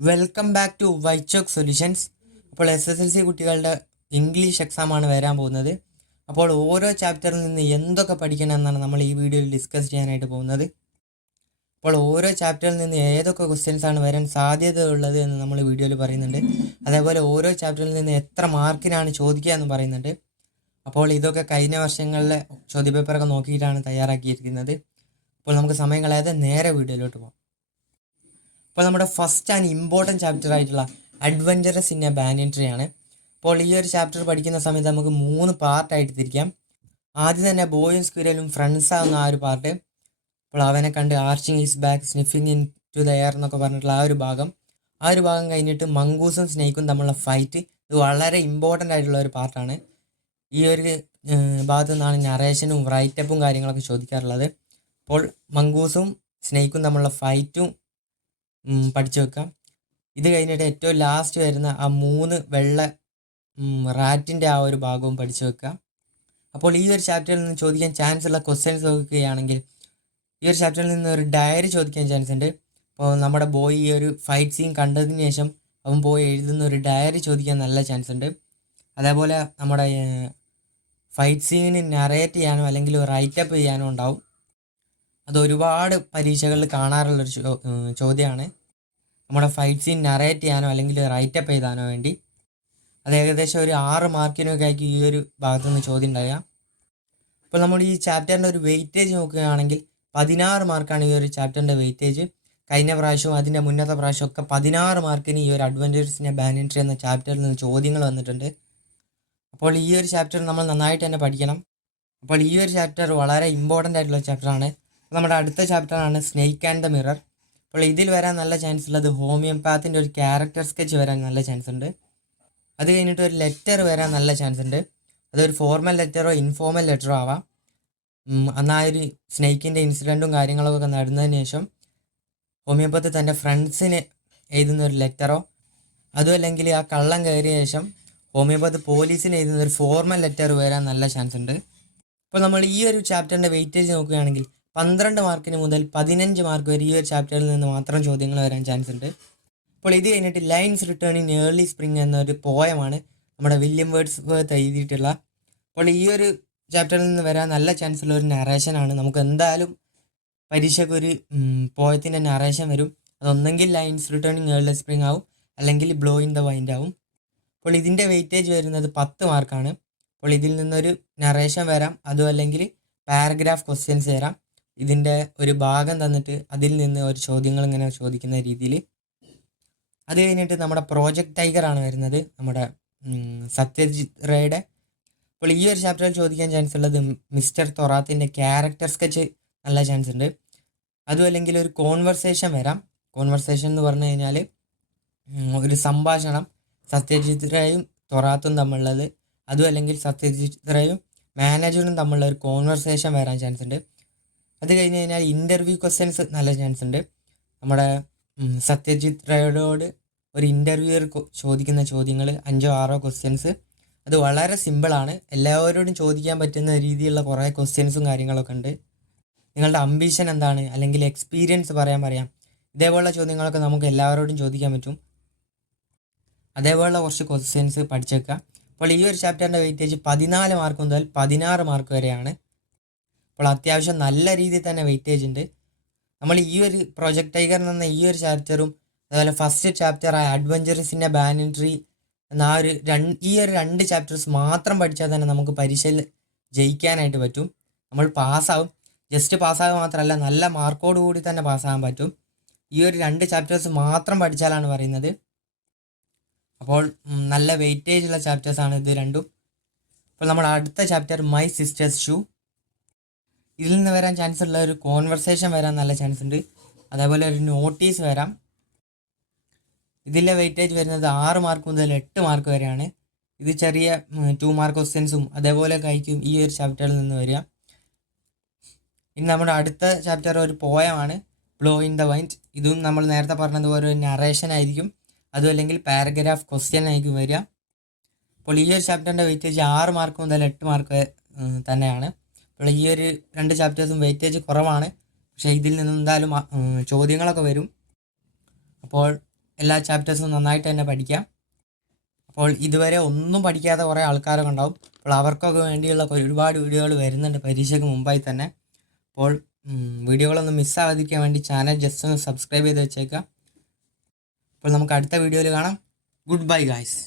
Welcome back to വൈച്ചോക്ക് solutions. അപ്പോൾ SSLC കുട്ടികളുടെ ഇംഗ്ലീഷ് എക്സാമാണ് വരാൻ പോകുന്നത്. അപ്പോൾ ഓരോ ചാപ്റ്ററിൽ നിന്ന് എന്തൊക്കെ പഠിക്കണം എന്നാണ് നമ്മൾ ഈ വീഡിയോയിൽ ഡിസ്കസ് ചെയ്യാനായിട്ട് പോകുന്നത്. അപ്പോൾ ഓരോ ചാപ്റ്ററിൽ നിന്ന് ഏതൊക്കെ ക്വസ്റ്റ്യൻസ് ആണ് വരാൻ സാധ്യതയുള്ളത് എന്ന് നമ്മൾ വീഡിയോയിൽ പറയുന്നുണ്ട്. അതേപോലെ ഓരോ ചാപ്റ്ററിൽ നിന്ന് എത്ര മാർക്കിനാണ് ചോദിക്കുക എന്ന് പറയുന്നുണ്ട്. അപ്പോൾ ഇതൊക്കെ കഴിഞ്ഞ വർഷങ്ങളിലെ ചോദ്യപേപ്പറൊക്കെ നോക്കിയിട്ടാണ് തയ്യാറാക്കിയിരിക്കുന്നത്. അപ്പോൾ നമുക്ക് സമയം കളയാതെ നേരെ വീഡിയോയിലോട്ട് പോകാം. അപ്പോൾ നമ്മുടെ ഫസ്റ്റ് ആൻഡ് ഇമ്പോർട്ടൻറ്റ് ചാപ്റ്റർ ആയിട്ടുള്ള അഡ്വഞ്ചറസ് ഇൻ എ ബാനിയൻ ആണ്. അപ്പോൾ ഈ ഒരു ചാപ്റ്റർ പഠിക്കുന്ന സമയത്ത് നമുക്ക് 3 പാർട്ടായിട്ട് തിരിക്കാം. ആദ്യം തന്നെ ബോയും സ്ക്വിരലും ഫ്രണ്ട്സ് ആവുന്ന ആ ഒരു പാർട്ട്. അപ്പോൾ അവനെ കണ്ട് arching its back sniffing in to the air എന്നൊക്കെ പറഞ്ഞിട്ടുള്ള ആ ഒരു ഭാഗം കഴിഞ്ഞിട്ട് മങ്കൂസും സ്നേക്കും തമ്മിലുള്ള ഫൈറ്റ്. ഇത് വളരെ ഇമ്പോർട്ടൻ്റ് ആയിട്ടുള്ള ഒരു പാർട്ടാണ്. ഈ ഒരു ഭാഗത്തു നിന്നാണ് നറേഷനും റൈറ്റപ്പും കാര്യങ്ങളൊക്കെ ചോദിക്കാറുള്ളത്. അപ്പോൾ മങ്കൂസും സ്നേക്കും തമ്മിലുള്ള ഫൈറ്റും പഠിച്ചു വെക്കാം. ഇത് കഴിഞ്ഞിട്ട് ഏറ്റവും ലാസ്റ്റ് വരുന്ന ആ 3 വെള്ള റാറ്റിൻ്റെ ആ ഒരു ഭാഗവും പഠിച്ചു വെക്കാം. അപ്പോൾ ഈ ഒരു ചാപ്റ്ററിൽ നിന്ന് ചോദിക്കാൻ ചാൻസ് ഉള്ള ക്വസ്റ്റ്യൻസ് നോക്കുകയാണെങ്കിൽ ഈ ഒരു ചാപ്റ്ററിൽ നിന്ന് ഒരു ഡയറി ചോദിക്കാൻ ചാൻസ് ഉണ്ട്. അപ്പോൾ നമ്മുടെ ബോയ് ഈ ഒരു ഫൈറ്റ് സീൻ കണ്ടതിന് ശേഷം അവൻ പോയി എഴുതുന്ന ഒരു ഡയറി ചോദിക്കാൻ നല്ല ചാൻസ് ഉണ്ട്. അതേപോലെ നമ്മുടെ ഫൈറ്റ് സീന് നറേറ്റ് ചെയ്യാനോ അല്ലെങ്കിൽ റൈറ്റപ്പ് ചെയ്യാനോ ഉണ്ടാവും. അത് ഒരുപാട് പരീക്ഷകളിൽ കാണാറുള്ളൊരു ചോദ്യമാണ്. നമ്മുടെ ഫൈറ്റ് സീൻ നറേറ്റ് ചെയ്യാനോ അല്ലെങ്കിൽ റൈറ്റപ്പ് ചെയ്താനോ വേണ്ടി അത് ഏകദേശം ഒരു 6 മാർക്കിനൊക്കെ ആയിരിക്കും ഈ ഒരു ഭാഗത്തുനിന്ന് ചോദ്യം ഉണ്ടാകുക. അപ്പോൾ നമ്മൾ ഈ ചാപ്റ്ററിൻ്റെ ഒരു വെയിറ്റേജ് നോക്കുകയാണെങ്കിൽ 16 മാർക്കാണ് ഈ ഒരു ചാപ്റ്ററിൻ്റെ വെയിറ്റേജ്. കഴിഞ്ഞ പ്രാവശ്യവും അതിൻ്റെ മുന്നത്തെ പ്രാവശ്യം ഒക്കെ 16 മാർക്കിന് ഈ ഒരു adventures in a banyan tree എന്ന ചാപ്റ്ററിൽ നിന്ന് ചോദ്യങ്ങൾ വന്നിട്ടുണ്ട്. അപ്പോൾ ഈ ഒരു ചാപ്റ്റർ നമ്മൾ നന്നായിട്ട് തന്നെ പഠിക്കണം. അപ്പോൾ ഈ ഒരു ചാപ്റ്റർ വളരെ ഇമ്പോർട്ടൻ്റ് ആയിട്ടുള്ള ചാപ്റ്ററാണ്. നമ്മുടെ അടുത്ത ചാപ്റ്ററാണ് സ്നേക്ക് ആൻഡ് ദ മിറർ. അപ്പോൾ ഇതിൽ വരാൻ നല്ല ചാൻസ് ഉള്ളത് ഹോമിയോപാത്തിൻ്റെ ഒരു ക്യാരക്ടർ സ്കെച്ച് വരാൻ നല്ല ചാൻസ് ഉണ്ട്. അത് കഴിഞ്ഞിട്ട് ഒരു ലെറ്റർ വരാൻ നല്ല ചാൻസ് ഉണ്ട്. അതൊരു ഫോർമൽ ലെറ്ററോ ഇൻഫോർമൽ ലെറ്ററോ ആവാം. എന്നാൽ ഒരു സ്നേക്കിൻ്റെ ഇൻസിഡൻറ്റും കാര്യങ്ങളൊക്കെ നടന്നതിന് ശേഷം ഹോമിയോപ്പത്ത് തൻ്റെ ഫ്രണ്ട്സിന് എഴുതുന്ന ഒരു ലെറ്ററോ അതും അല്ലെങ്കിൽ ആ കള്ളം കയറിയ ശേഷം ഹോമിയോപ്പത്ത് പോലീസിന് എഴുതുന്ന ഒരു ഫോർമൽ ലെറ്റർ വരാൻ നല്ല ചാൻസ് ഉണ്ട്. അപ്പോൾ നമ്മൾ ഈ ഒരു ചാപ്റ്ററിൻ്റെ വെയിറ്റേജ് നോക്കുകയാണെങ്കിൽ 12 മാർക്കിന് മുതൽ 15 മാർക്ക് വരെ ഈ ഒരു ചാപ്റ്ററിൽ നിന്ന് മാത്രം ചോദ്യങ്ങൾ വരാൻ ചാൻസ് ഉണ്ട്. അപ്പോൾ ഇത് കഴിഞ്ഞിട്ട് lines return in early spring എന്നൊരു പോയമാണ് നമ്മുടെ വില്യം വേർഡ്സ്വർത്ത് എഴുതിയിട്ടുള്ള. അപ്പോൾ ഈ ഒരു ചാപ്റ്ററിൽ നിന്ന് വരാൻ നല്ല ചാൻസ് ഉള്ള ഒരു നറേഷനാണ്. നമുക്ക് എന്തായാലും പരീക്ഷയ്ക്ക് ഒരു പോയത്തിൻ്റെ നറേഷൻ വരും. അതൊന്നെങ്കിൽ lines return in early spring ആവും, അല്ലെങ്കിൽ ബ്ലോ ഇൻ ദ വൈൻഡ് ആവും. അപ്പോൾ ഇതിൻ്റെ വെയിറ്റേജ് വരുന്നത് 10 മാർക്കാണ്. അപ്പോൾ ഇതിൽ നിന്നൊരു നറേഷൻ വരാം, അതും അല്ലെങ്കിൽ പാരഗ്രാഫ് ക്വസ്റ്റ്യൻസ് വരാം. ഇതിൻ്റെ ഒരു ഭാഗം തന്നിട്ട് അതിൽ നിന്ന് ഒരു ചോദ്യങ്ങൾ ഇങ്ങനെ ചോദിക്കുന്ന രീതിയിൽ. അത് കഴിഞ്ഞിട്ട് നമ്മുടെ പ്രോജക്റ്റ് ടൈഗറാണ് വരുന്നത്, നമ്മുടെ സത്യജിത് റേയുടെ. അപ്പോൾ ഈ ഒരു ചാപ്റ്ററിൽ ചോദിക്കാൻ ചാൻസ് ഉള്ളത് മിസ്റ്റർ തൊറാത്തിൻ്റെ ക്യാരക്ടർ സ്കെച്ച് നല്ല ചാൻസ് ഉണ്ട്. അതും അല്ലെങ്കിൽ ഒരു കോൺവെർസേഷൻ വരാം. കോൺവെർസേഷൻ എന്ന് പറഞ്ഞു കഴിഞ്ഞാൽ ഒരു സംഭാഷണം സത്യജിത് റേയും തൊറാത്തും തമ്മിലുള്ളത്. അതും അല്ലെങ്കിൽ സത്യജിത് റേയും മാനേജറും തമ്മിലുള്ള ഒരു കോൺവെർസേഷൻ വരാൻ ചാൻസ് ഉണ്ട്. അത് കഴിഞ്ഞ് കഴിഞ്ഞാൽ ഇൻ്റർവ്യൂ ക്വസ്റ്റ്യൻസ് നല്ല ചാൻസ് ഉണ്ട്. നമ്മുടെ സത്യജിത് റേയോട് ഒരു ഇൻ്റർവ്യൂവർ ചോദിക്കുന്ന ചോദ്യങ്ങൾ 5-6 ക്വസ്റ്റ്യൻസ്. അത് വളരെ സിമ്പിളാണ്, എല്ലാവരോടും ചോദിക്കാൻ പറ്റുന്ന രീതിയിലുള്ള കുറേ ക്വസ്റ്റ്യൻസും കാര്യങ്ങളൊക്കെ ഉണ്ട്. നിങ്ങളുടെ അംബീഷൻ എന്താണ്, അല്ലെങ്കിൽ എക്സ്പീരിയൻസ് പറയാം. ഇതേപോലുള്ള ചോദ്യങ്ങളൊക്കെ നമുക്ക് എല്ലാവരോടും ചോദിക്കാൻ പറ്റും. അതേപോലുള്ള കുറച്ച് ക്വസ്റ്റ്യൻസ് പഠിച്ചേക്കുക. അപ്പോൾ ഈ ഒരു ചാപ്റ്ററിൻ്റെ വെയിറ്റേജ് 14 മാർക്ക് മുതൽ 16 മാർക്ക് വരെയാണ്. അപ്പോൾ അത്യാവശ്യം നല്ല രീതിയിൽ തന്നെ വെയിറ്റേജ് ഉണ്ട്. നമ്മൾ ഈ ഒരു പ്രൊജക്ട് ടൈഗർ എന്ന ഈ ഒരു ചാപ്റ്ററും അതുപോലെ ഫസ്റ്റ് ചാപ്റ്ററായ adventures in a banyan tree എന്ന ഈ ഒരു 2 ചാപ്റ്റേഴ്സ് മാത്രം പഠിച്ചാൽ തന്നെ നമുക്ക് പരീക്ഷയിൽ ജയിക്കാനായിട്ട് പറ്റും. നമ്മൾ പാസ്സാവും. ജസ്റ്റ് പാസ്സാകുക മാത്രമല്ല, നല്ല മാർക്കോട് കൂടി തന്നെ പാസ്സാകാൻ പറ്റും. ഈ ഒരു 2 ചാപ്റ്റേഴ്സ് മാത്രം പഠിച്ചാലാണ് പറയുന്നത്. അപ്പോൾ നല്ല വെയിറ്റേജ് ഉള്ള ചാപ്റ്റേഴ്സാണ് ഇത് രണ്ടും. അപ്പോൾ നമ്മൾ അടുത്ത ചാപ്റ്റർ മൈ സിസ്റ്റേഴ്സ് ഷൂ. ഇതിൽ നിന്ന് വരാൻ ചാൻസ് ഉള്ള ഒരു കോൺവെർസേഷൻ വരാൻ നല്ല ചാൻസ് ഉണ്ട്. അതേപോലെ ഒരു നോട്ടീസ് വരാം. ഇതിലെ വെയിറ്റേജ് വരുന്നത് 6 മാർക്ക് മുതൽ 8 മാർക്ക് വരെയാണ്. ഇത് ചെറിയ 2 മാർക്ക് ക്വസ്റ്റ്യൻസും അതേപോലെയൊക്കെ ആയിരിക്കും ഈ ഒരു ചാപ്റ്ററിൽ നിന്ന് വരിക. ഇനി നമ്മുടെ അടുത്ത ചാപ്റ്റർ ഒരു പോയമാണ്, ബ്ലോ ഇൻ ദ വൈൻഡ്. ഇതും നമ്മൾ നേരത്തെ പറഞ്ഞതുപോലെ ഒരു നറേഷൻ ആയിരിക്കും, അതും അല്ലെങ്കിൽ പാരഗ്രാഫ് ക്വസ്റ്റ്യൻ ആയിരിക്കും വരിക. അപ്പോൾ ഈ ഒരു ചാപ്റ്ററിൻ്റെ വെയിറ്റേജ് 6 മാർക്ക് മുതൽ 8 മാർക്ക് തന്നെയാണ്. അപ്പോൾ ഈ ഒരു 2 ചാപ്റ്റേഴ്സും വെയിറ്റേജ് കുറവാണ്, പക്ഷേ ഇതിൽ നിന്ന് എന്തായാലും ചോദ്യങ്ങളൊക്കെ വരും. അപ്പോൾ എല്ലാ ചാപ്റ്റേഴ്സും നന്നായിട്ട് തന്നെ പഠിക്കാം. അപ്പോൾ ഇതുവരെ ഒന്നും പഠിക്കാത്ത കുറേ ആൾക്കാരൊക്കെ ഉണ്ടാവും. അപ്പോൾ അവർക്കൊക്കെ വേണ്ടിയുള്ള ഒരുപാട് വീഡിയോകൾ വരുന്നുണ്ട് പരീക്ഷയ്ക്ക് മുമ്പായി തന്നെ. അപ്പോൾ വീഡിയോകളൊന്നും മിസ്സാവാതിരിക്കാൻ വേണ്ടി ചാനൽ ജസ്റ്റ് ഒന്ന് സബ്സ്ക്രൈബ് ചെയ്ത് വെച്ചേക്കാം. അപ്പോൾ നമുക്ക് അടുത്ത വീഡിയോയിൽ കാണാം. Good bye guys.